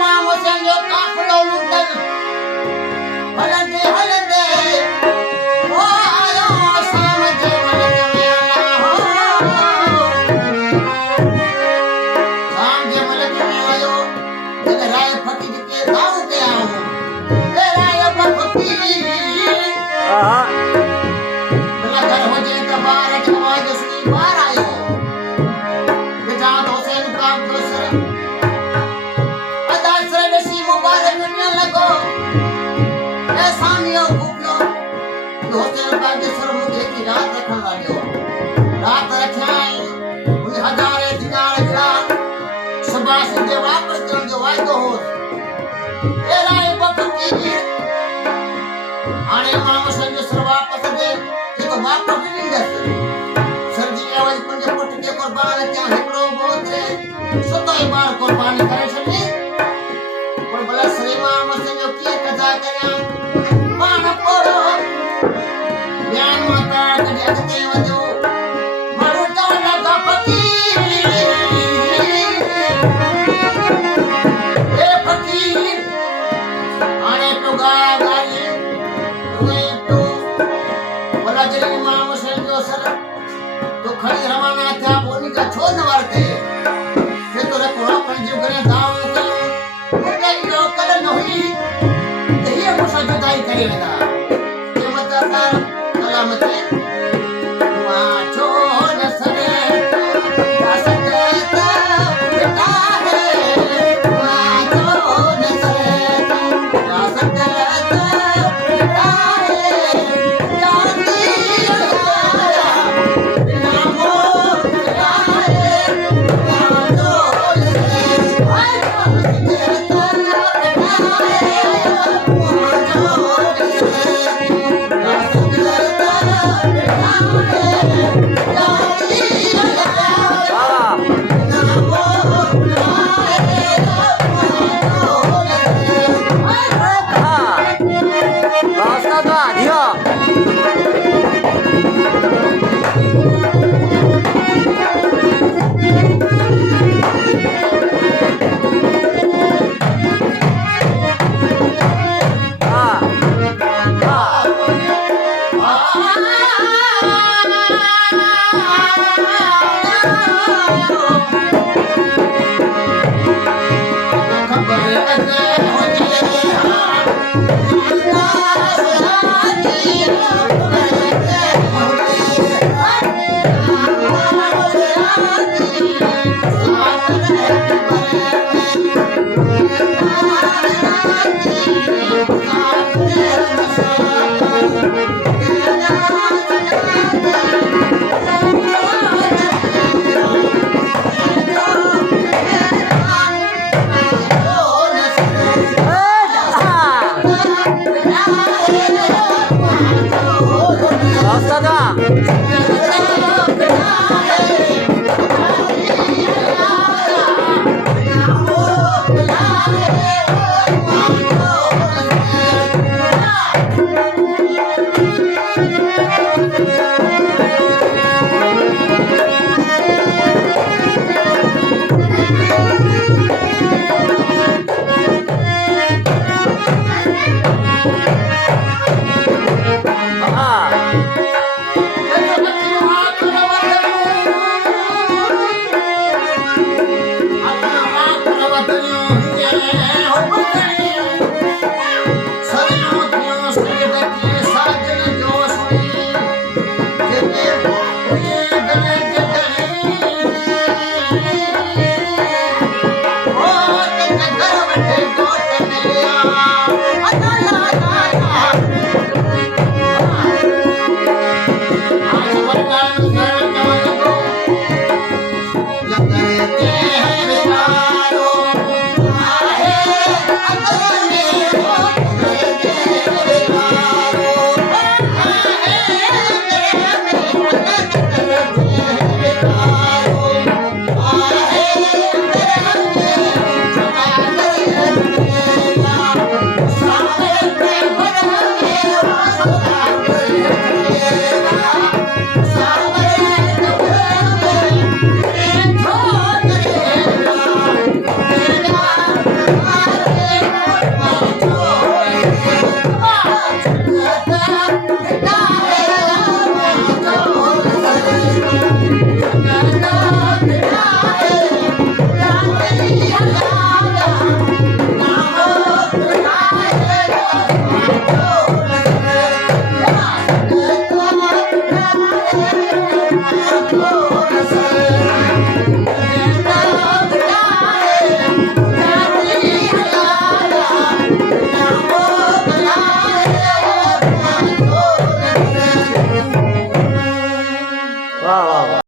मामो संजो काफलो लुटन हलंदे हलंदे ओ आयो शाम जे मलक में अल्लाह हो शाम जे मलक में आयो जग राय फकीर के दाव के आओ ए राय फकीर भला घर हो जे त बार जवाज सुनी बार आयो बेटा हुसैन का दोसर अदा सर नसी मुबारक में लगो ए सामियो भूखो हुसैन का दोसर मुझे की रात रखन वालो रात रखाई उन हजारे दिनार खा सुबह से वापस करण जो वायदो हो ए राय फकीर आने मामो संजो सर वापस दे ये तो वापस नहीं दे सरजी आवाज पंज पुट के कुर्बान क्या हिकड़ो बोतरे सतोय बार कुर्बानी करे छनी पर भला श्री मामो संजो की कथा करया पान पोरो ज्ञान माता कदे अगते वजो मारो जाना का फकीर ए फकीर आने तो गाया गाई जरी मामो संजो सर तो खड़ी रवाना था बोनी का छोड़ न वारते फिर तो रे कोड़ा पंजे करे दाव कयो मुझे यो कर नहीं ये मुसा जुदाई करेगा ये मत कर सलामत वाचो न सरे सकता बेटा है वाचो न सरे सकता बेटा है